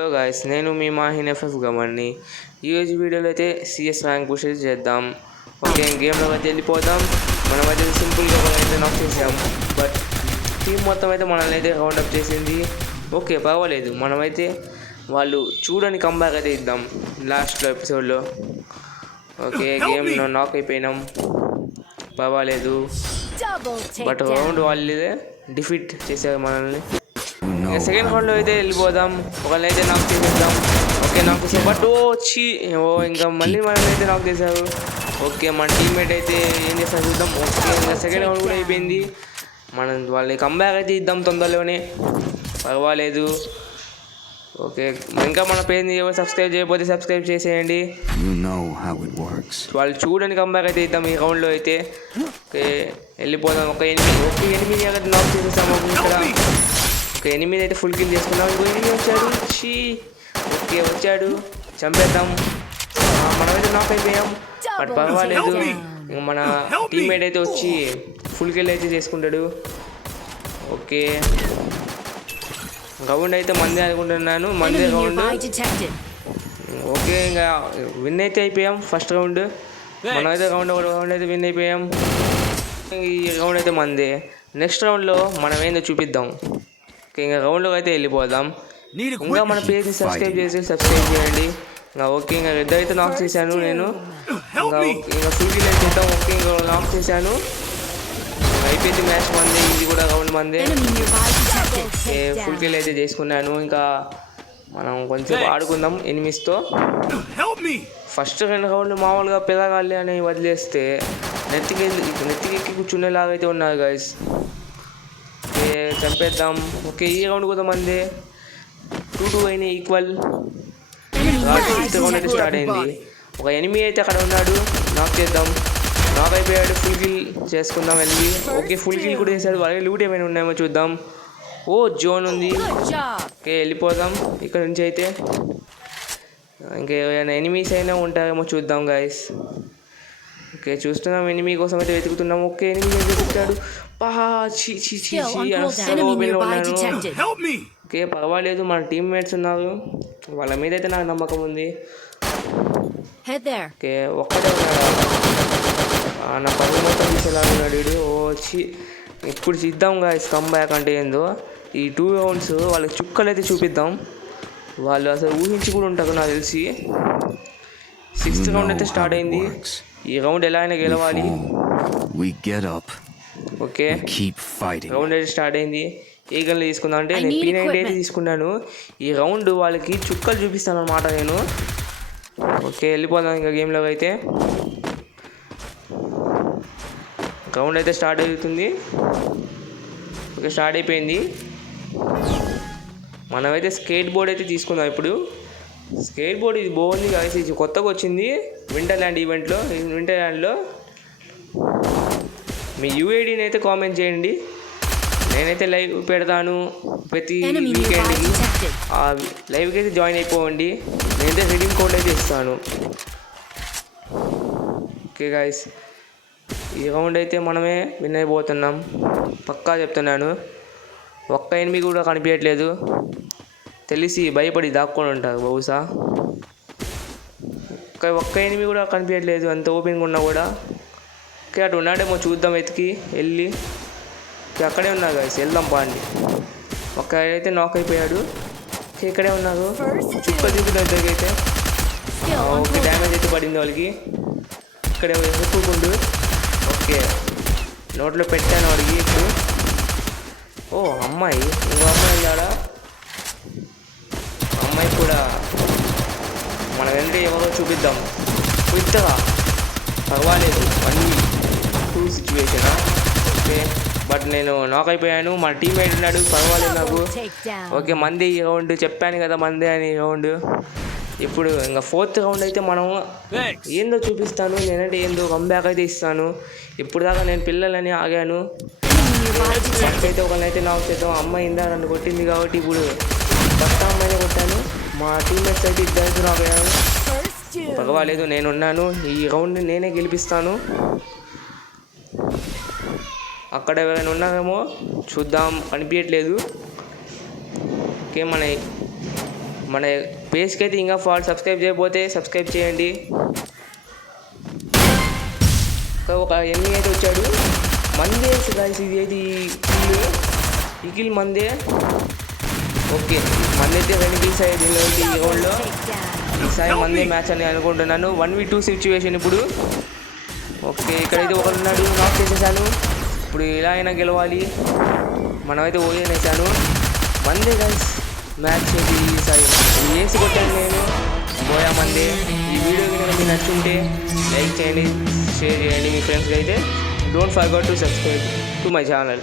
Hello guys, నేను మీ Mahin FF గమన్ని. ఈరోజు వీడియోలో అయితే సిఎస్ ర్యాంక్ పుష్ చేద్దాం. ఓకే, గేమ్లోకి అయితే వెళ్ళిపోదాం. మనం అయితే సింపుల్గా అయితే నాక్ చేసాం, బట్ టీం మొత్తం అయితే మనల్ని అయితే రౌండప్ చేసింది. ఓకే, పర్వాలేదు, మనమైతే వాళ్ళు చూడని కంబ్యాక్ అయితే ఇద్దాం లాస్ట్లో ఎపిసోడ్లో. ఓకే, గేమ్లో నాక్ అయిపోయినాం, పర్వాలేదు, బట్ రౌండ్ వాళ్ళే డిఫీట్ చేశారు మనల్ని. సెకండ్ రౌండ్లో అయితే వెళ్ళిపోదాం, ఒకళ్ళని అయితే నాక్ చేసేద్దాం. ఓకే, నాకు బట్ ఇంకా మళ్ళీ మనల్ని అయితే నాక్ చేశారు. ఓకే, మన టీమ్మేట్ అయితే ఏం చేస్తారు చూద్దాం. ఓకే, ఇంకా సెకండ్ రౌండ్ కూడా అయిపోయింది. మనం వాళ్ళని కంబ్యాక్ అయితే ఇద్దాం తొందరలోనే, పర్వాలేదు. ఓకే, ఇంకా మన పేజ్ని ఎవరు సబ్స్క్రైబ్ చేయకపోతే సబ్స్క్రైబ్ చేసేయండి. వాళ్ళు చూడని కంబ్యాక్ అయితే ఇద్దాం ఈ రౌండ్లో అయితే. ఓకే, వెళ్ళిపోదాం. ఒక ఎనిమిది అయితే నాక్ చేసేస్తాము ఇక్కడ. ఓకే, ఎనిమిది అయితే ఫుల్ కిల్ చేసుకున్నాం. ఇంకో ఎనిమిది వచ్చాడు. ఓకే, వచ్చాడు, చంపేద్దాం. మనమైతే నాక్ అయిపోయాం, బట్ పర్వాలేదు. ఇంకా మన టీమ్మేట్ అయితే వచ్చి ఫుల్ కిల్ అయితే చేసుకుంటాడు. ఓకే, రౌండ్ అయితే మందే అనుకుంటున్నాను, మందే రౌండ్. ఓకే, ఇంకా విన్ అయితే అయిపోయాం ఫస్ట్ రౌండ్. మనమైతే రౌండ్ అయితే విన్ అయిపోయాం. ఈ రౌండ్ అయితే మందే. నెక్స్ట్ రౌండ్లో మనం ఏందో చూపిద్దాం. ఓకే, ఇంకా రౌండ్లోకి అయితే వెళ్ళిపోదాం. ఇంకా మన పేజ్ని సబ్స్క్రైబ్ చేయండి. ఓకే, ఇంకా రెడ్ అయితే నాక్ చేశాను నేను. ఇంకా ఫుల్ కిల్ అయితే చేద్దాం. ఓకే, ఇంకా నాక్ చేశాను, అయిపోయింది మ్యాచ్ మంది. ఇది కూడా రౌండ్ మందే. ఫుల్ కిల్ అయితే చేసుకున్నాను. ఇంకా మనం కొంచెం ఆడుకుందాం ఎనిమిస్తో. ఫస్ట్ రెండు రౌండ్లు మామూలుగా పిల్లగాలి అని వదిలేస్తే నెత్తికి కూర్చునేలాగా అయితే ఉన్నారు గైస్. ఓకే, చంపేద్దాం. ఓకే, ఈ రౌండ్ కూడా మందే. 2-2 అయినా ఈక్వల్. రౌండ్ అయితే స్టార్ట్ అయింది. ఒక ఎనిమిది అయితే అక్కడ ఉన్నాడు, నాక్ చేద్దాం. నాక్ అయిపోయాడు, ఫుల్ కిల్ చేసుకుందాం వెళ్ళి. ఓకే, ఫుల్ కిల్ కూడా చేశాడు. వాళ్ళకి లూట్ ఏమైనా ఉన్నాయేమో చూద్దాం. ఓ, జోన్ ఉంది. ఓకే, వెళ్ళిపోదాం ఇక్కడ నుంచి అయితే. ఇంకేమైనా ఎనిమీస్ అయినా ఉంటారేమో చూద్దాం గాయస్. ఓకే, చూస్తున్నాం, ఎనిమీ కోసం అయితే వెతుకుతున్నాం. ఓకే, ఎనిమీ వెతుకుతాడు. ఓకే, పర్వాలేదు, మన టీమ్మేట్స్ ఉన్నారు, వాళ్ళ మీద అయితే నాకు నమ్మకం ఉంది. ఓకే, ఒక్కడే ఉన్నాడు, నా పని మొత్తం తీసేలా ఉన్నాడు వీడు. ఇప్పుడు చూద్దాం గాయస్ కంబ్యాక్ అంటే ఏందో. ఈ 2 రౌండ్స్ వాళ్ళకి చుక్కలు అయితే చూపిద్దాం. వాళ్ళు అసలు ఊహించి కూడా ఉంటారు నాకు తెలిసి. 6th రౌండ్ అయితే స్టార్ట్ అయింది. ఈ రౌండ్ ఎలా అయినా గెలవాలి. ఓకే, రౌండ్ అయితే స్టార్ట్ అయింది. ఏ గన్లు తీసుకుందాం అంటే నేను P90 అయితే తీసుకున్నాను. ఈ రౌండ్ వాళ్ళకి చుక్కలు చూపిస్తాను అన్నమాట నేను. ఓకే, వెళ్ళిపోదాం ఇంకా గేమ్లోకి అయితే. రౌండ్ అయితే స్టార్ట్ అవుతుంది. ఓకే, స్టార్ట్ అయిపోయింది. మనమైతే స్కేట్ బోర్డ్ అయితే తీసుకుందాం ఇప్పుడు. స్కేట్ బోర్డ్ ఇది బాగుంది గాయస్, ఇది కొత్తగా వచ్చింది వింటర్ల్యాండ్ ఈవెంట్లో. వింటర్ల్యాండ్లో మీ యూఐడిని అయితే కామెంట్ చేయండి, నేనైతే లైవ్ పెడతాను ప్రతి వీకెండ్కి. ఆ లైవ్కి అయితే జాయిన్ అయిపోండి, నేనైతే రిడీమ్ కోడ్ అయితే ఇస్తాను. ఓకే గాయస్, ఈ రౌండ్ అయితే మనమే విన్ అయిపోతున్నాం, పక్కా చెప్తున్నాను. ఒక్క ఎనిమిది కూడా కనిపించట్లేదు, తెలిసి భయపడి దాక్కొని ఉంటారు బహుశా. ఒక్క ఎనిమిది కూడా కనిపించట్లేదు, అంత ఓపెన్గా ఉన్నా కూడా. ఓకే, అటు ఉన్నాడేమో చూద్దాం వెతికి వెళ్ళి. అక్కడే ఉన్నారు గాయస్, వెళ్దాం పాండి. ఒక్కడైతే నాక్ అయిపోయాడు. ఓకే, ఇక్కడే ఉన్నారు, చుక్కలు చూపుతారు ఇద్దరికైతే. ఓకే, డ్యామేజ్ అయితే పడింది వాళ్ళకి. ఇక్కడే ఎక్కుకుండు. ఓకే, నోట్లో పెట్టాను వాడికి ఇప్పుడు. ఓ, అమ్మాయి, ఇంకో అమ్మాయి వెళ్ళాడా? అమ్మాయి కూడా మనం వెళ్తే ఎవరో చూపిద్దాం. క్విక్గా, పర్వాలేదు, 1v2 సిచ్యువేషనా. ఓకే, బట్ నేను నాక్ అయిపోయాను. మన టీమ్మేట్ ఉన్నాడు, పర్వాలేదు నాకు. ఓకే, మంది ఈ రౌండ్, చెప్పాను కదా మందే అని ఈ రౌండ్. ఇప్పుడు ఇంకా 4th రౌండ్ అయితే మనం ఏందో చూపిస్తాను, నేనంటే ఏందో కంబ్యాక్ అయితే ఇస్తాను. ఇప్పుడు దాకా నేను పిల్లలని ఆగాను, అయితే ఒకళ్ళైతే నాక్ చేద్దాం. అమ్మాయి ఇందా నన్ను కొట్టింది కాబట్టి ఇప్పుడు ఫస్ట్ అమ్మాయినే కొట్టాను. మా టీమ్మేట్స్ అయితే ఇద్దరు నాక్ అయ్యాను, పర్వాలేదు, నేనున్నాను. ఈ రౌండ్ని నేనే గెలిపిస్తాను. అక్కడ ఎవరైనా ఉన్నారేమో చూద్దాం, కనిపించట్లేదు. ఓకే, మన మన పేజ్కి అయితే ఇంకా సబ్స్క్రైబ్ చేయకపోతే సబ్స్క్రైబ్ చేయండి. ఒక ఎన్ని అయితే వచ్చాడు మందే గాయ్స్, ఇది ఏది ఈ కిల్ మందే. ఓకే మందైతే 2 కిల్స్ అయ్యేది ఈ రౌండ్లో. ఈసారి మందే మ్యాచ్ అని అనుకుంటున్నాను. 1v2 సిచ్యువేషన్ ఇప్పుడు. ఓకే ఇక్కడైతే ఒకరు ఉన్నాడు, నాక్ చేసేసాను. ఇప్పుడు ఎలా అయినా గెలవాలి. మనమైతే ఓడినేసాను. మందే గైస్ మ్యాచ్ ఇది. ఈసారి వేసి కొట్టాను నేను. పోయా మందే. ఈ వీడియో కనుక మీకు నచ్చుంటే లైక్ చేయండి, షేర్ చేయండి మీ ఫ్రెండ్స్కి అయితే. Don't forget to subscribe to my channel.